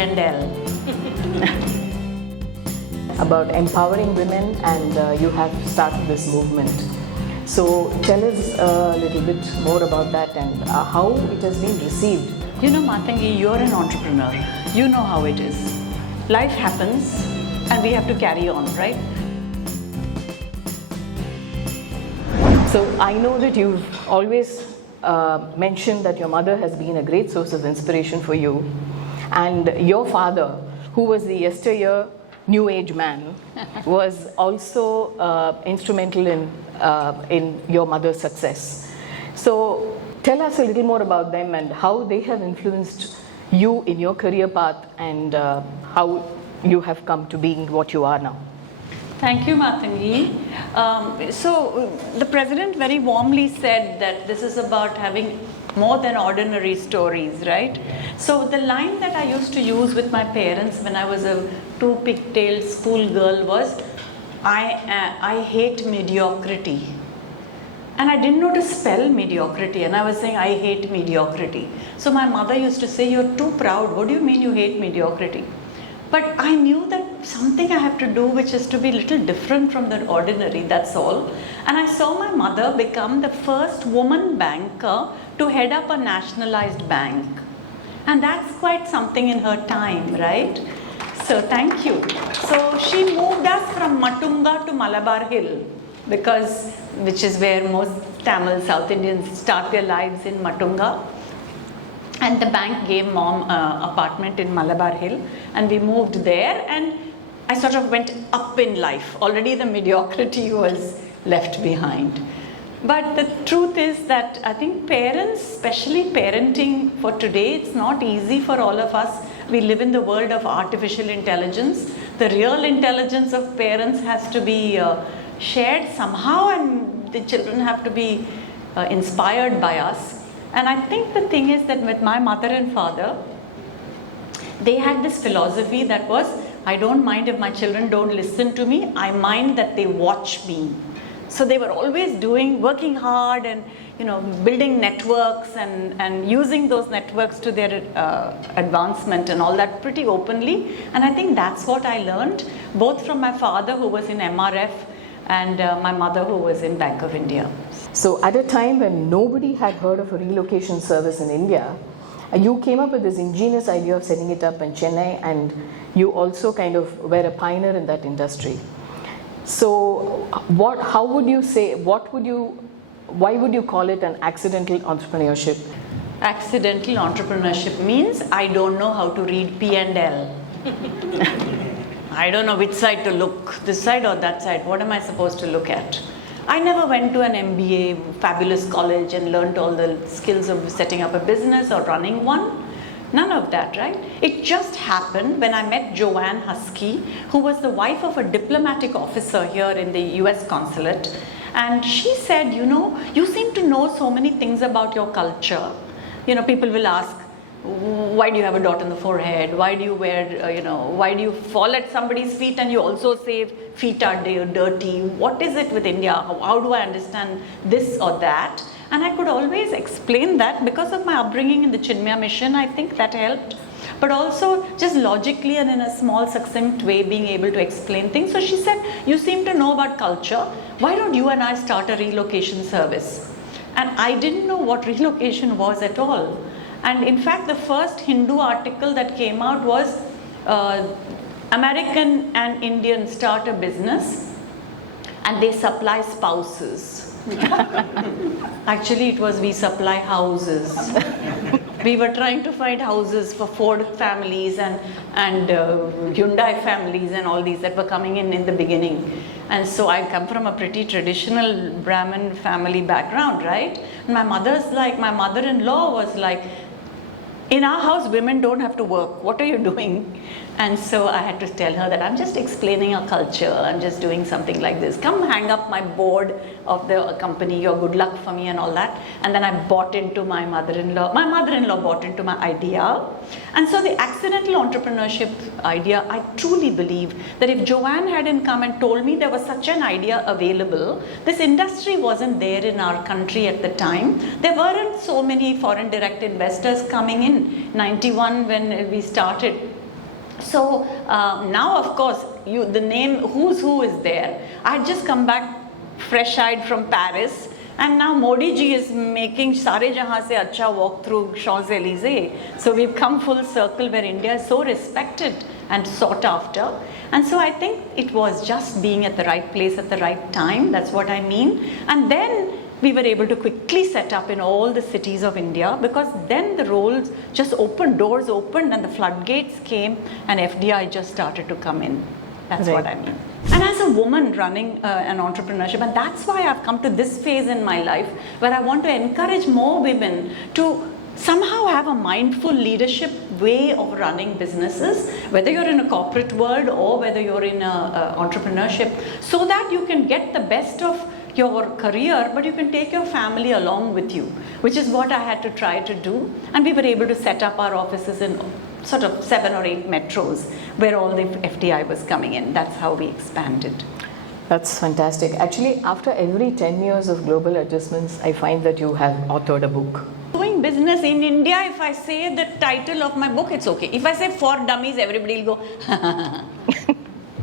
P&L. About empowering women, and you have started this movement. So tell us a little bit more about that and how it has been received. You know, Matangi, you're an entrepreneur. You know how it is. Life happens and we have to carry on, right? So I know that you've always mentioned that your mother has been a great source of inspiration for you, and your father, who was the yesteryear New Age man, was also instrumental in your mother's success. So tell us a little more about them and how they have influenced you in your career path, and how you have come to being what you are now. Thank you, Matangi. So the president very warmly said that this is about having more than ordinary stories, right? So the line that I used to use with my parents when I was a two-pigtailed schoolgirl was, I hate mediocrity. And I didn't know to spell mediocrity, and I was saying, I hate mediocrity. So my mother used to say, you're too proud. What do you mean you hate mediocrity? But I knew that something I have to do which is to be a little different from the ordinary, that's all. And I saw my mother become the first woman banker to head up a nationalized bank. And that's quite something in her time, right? So thank you. So she moved us from Matunga to Malabar Hill, which is where most Tamil South Indians start their lives, in Matunga. And the bank gave mom an apartment in Malabar Hill, and we moved there, and I sort of went up in life. Already the mediocrity was left behind. But the truth is that I think parents, especially parenting for today, it's not easy for all of us. We live in the world of artificial intelligence. The real intelligence of parents has to be shared somehow, and the children have to be inspired by us. And I think the thing is that with my mother and father, they had this philosophy that was, I don't mind if my children don't listen to me, I mind that they watch me. So they were always working hard and building networks and using those networks to their advancement and all that pretty openly. And I think that's what I learned, both from my father, who was in MRF, and my mother, who was in Bank of India. So at a time when nobody had heard of a relocation service in India, you came up with this ingenious idea of setting it up in Chennai, and you also kind of were a pioneer in that industry. So why would you call it an accidental entrepreneurship? Accidental entrepreneurship means I don't know how to read P&L. I don't know which side to look, this side or that side. What am I supposed to look at? I never went to an MBA, fabulous college, and learned all the skills of setting up a business or running one. None of that, right? It just happened when I met Joanne Husky, who was the wife of a diplomatic officer here in the US consulate. And she said, you seem to know so many things about your culture. People will ask, why do you have a dot on the forehead? Why do you why do you fall at somebody's feet and you also say feet are dirty? What is it with India? How do I understand this or that? And I could always explain that because of my upbringing in the Chinmaya mission. I think that helped. But also just logically and in a small succinct way being able to explain things. So she said, you seem to know about culture. Why don't you and I start a relocation service? And I didn't know what relocation was at all. And in fact, the first Hindu article that came out was American and Indian start a business and they supply spouses. Actually, it was we supply houses. We were trying to find houses for Ford families and Hyundai families and all these that were coming in the beginning. And so I come from a pretty traditional Brahmin family background, right? And my mother-in-law was like, in our house, women don't have to work. What are you doing? And so I had to tell her that I'm just explaining our culture. I'm just doing something like this. Come hang up my board of the company. You're good luck for me and all that. And then I bought into my mother-in-law. My mother-in-law bought into my idea. And so the accidental entrepreneurship idea, I truly believe that if Joanne hadn't come and told me there was such an idea available, this industry wasn't there in our country at the time. There weren't so many foreign direct investors coming in. 91 when we started, So now, of course, the name Who's Who is there. I had just come back fresh-eyed from Paris, and now Modi ji is making Sare Jahan se acha walk through Champs-Élysées. So we've come full circle where India is so respected and sought after. And so I think it was just being at the right place at the right time. That's what I mean. And then we were able to quickly set up in all the cities of India, because then the roles just opened, doors opened, and the floodgates came, and FDI just started to come in. That's Right. what I mean. And as a woman running an entrepreneurship, and that's why I've come to this phase in my life where I want to encourage more women to somehow have a mindful leadership way of running businesses, whether you're in a corporate world or whether you're in a entrepreneurship, so that you can get the best of your career, but you can take your family along with you, which is what I had to try to do. And we were able to set up our offices in sort of 7 or 8 metros where all the FDI was coming in. That's how we expanded. That's fantastic. Actually, after every 10 years of global adjustments, I find that you have authored a book. Doing business in India, if I say the title of my book, it's okay. If I say for dummies, everybody will go,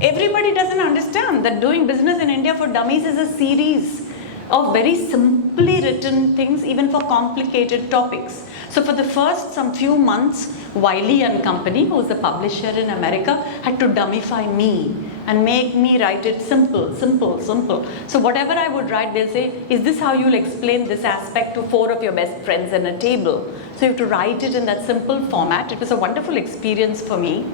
everybody doesn't understand that doing business in India for dummies is a series of very simply written things, even for complicated topics. So for the first some few months, Wiley and Company, who's the publisher in America, had to dummify me and make me write it simple, simple, simple. So whatever I would write, they'll say, is this how you'll explain this aspect to 4 of your best friends in a table? So you have to write it in that simple format. It was a wonderful experience for me.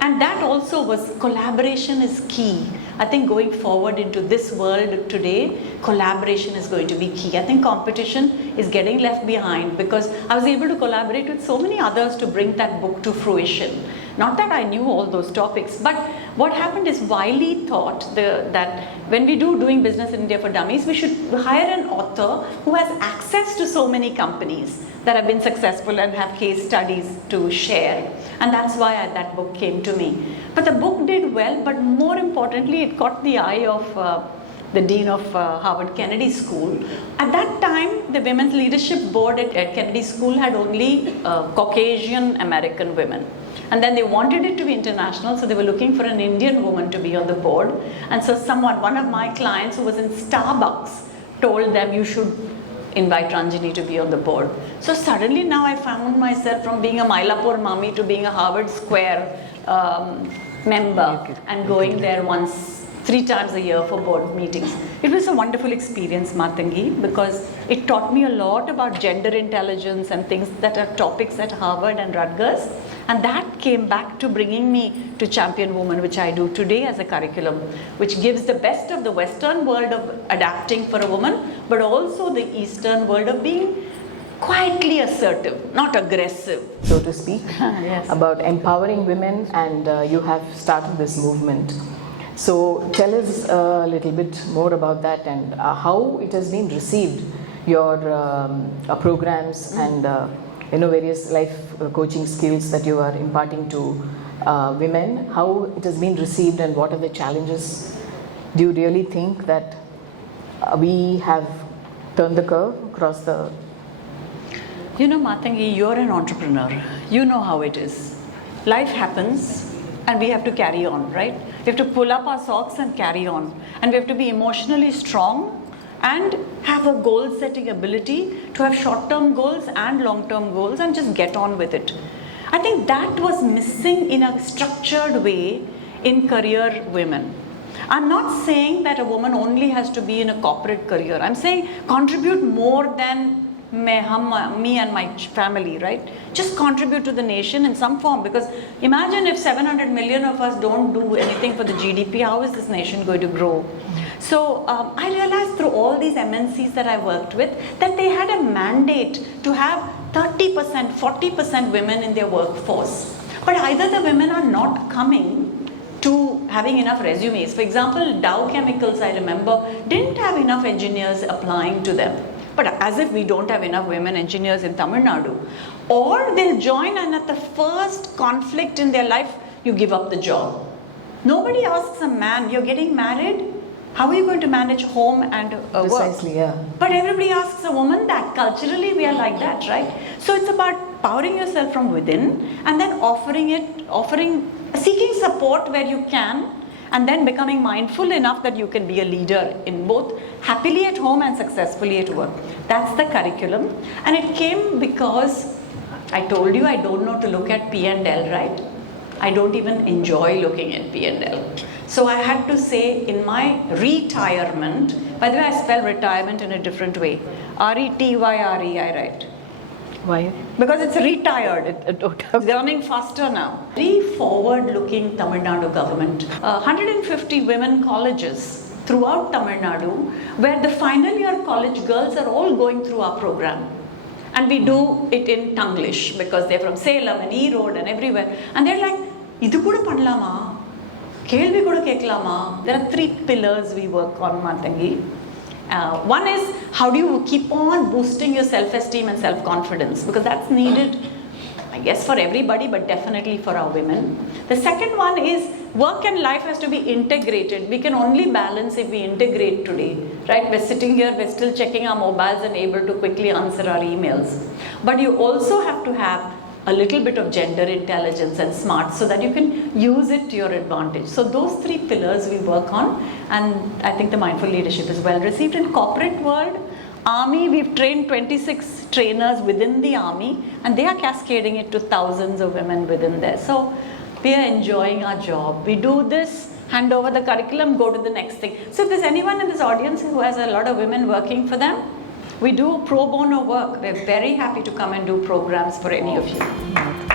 And that also was, collaboration is key. I think going forward into this world today, collaboration is going to be key. I think competition is getting left behind, because I was able to collaborate with so many others to bring that book to fruition. Not that I knew all those topics, but what happened is Wiley thought that when we doing business in India for dummies, we should hire an author who has access to so many companies that have been successful and have case studies to share. And that's why that book came to me. But the book did well, but more importantly, it caught the eye of the Dean of Harvard Kennedy School. At that time, the Women's Leadership Board at Kennedy School had only Caucasian American women. And then they wanted it to be international, so they were looking for an Indian woman to be on the board. And so one of my clients who was in Starbucks told them, you should invite Ranjini to be on the board. So suddenly now I found myself from being a Mylapore mommy to being a Harvard Square member and going there 3 times a year for board meetings. It was a wonderful experience, Matangi, because it taught me a lot about gender intelligence and things that are topics at Harvard and Rutgers. And that came back to bringing me to Champion Woman, which I do today as a curriculum, which gives the best of the Western world of adapting for a woman, but also the Eastern world of being quietly assertive, not aggressive, so to speak, Yes. about empowering women, and you have started this movement. So tell us a little bit more about that and how it has been received, your programs and various life coaching skills that you are imparting to women, how it has been received and what are the challenges. Do you really think that we have turned the curve across the... You know, Matangi, you're an entrepreneur. You know how it is. Life happens and we have to carry on, right? We have to pull up our socks and carry on. And we have to be emotionally strong and have a goal-setting ability to have short-term goals and long-term goals and just get on with it. I think that was missing in a structured way in career women. I'm not saying that a woman only has to be in a corporate career. I'm saying contribute more than me and my family, right? Just contribute to the nation in some form, because imagine if 700 million of us don't do anything for the GDP, how is this nation going to grow? So I realized through all these MNCs that I worked with that they had a mandate to have 30%, 40% women in their workforce. But either the women are not coming to having enough resumes. For example, Dow Chemicals, I remember, didn't have enough engineers applying to them. But as if we don't have enough women engineers in Tamil Nadu. Or they'll join and at the first conflict in their life, you give up the job. Nobody asks a man, you're getting married? How are you going to manage home and work? Precisely, yeah. But everybody asks a woman that. Culturally, we are like that, right? So it's about powering yourself from within and then offering seeking support where you can, and then becoming mindful enough that you can be a leader in both happily at home and successfully at work. That's the curriculum. And it came because I told you I don't know to look at P&L, right? I don't even enjoy looking at P&L. So I had to say in my retirement, by the way, I spell retirement in a different way. R-E-T-Y-R-E, I write. Why? Because it's retired. It's running faster now. Very forward-looking Tamil Nadu government. 150 women colleges throughout Tamil Nadu, where the final year college girls are all going through our program. And we do it in Tanglish because they're from Salem and Erode and everywhere. And they're like, idu kuda pannalama? Kelvi kuda keklama? There are 3 pillars we work on, Matangi. One is, how do you keep on boosting your self-esteem and self-confidence? Because that's needed, I guess, for everybody, but definitely for our women. The second one is, work and life has to be integrated. We can only balance if we integrate today, right? We're sitting here, we're still checking our mobiles and able to quickly answer our emails. But you also have to have a little bit of gender intelligence and smart so that you can use it to your advantage. So those 3 pillars we work on, and I think the mindful leadership is well received. In corporate world, Army, we've trained 26 trainers within the Army, and they are cascading it to thousands of women within there. So we are enjoying our job. We do this, hand over the curriculum, go to the next thing. So if there's anyone in this audience who has a lot of women working for them, we do pro bono work. We're very happy to come and do programs for any of you.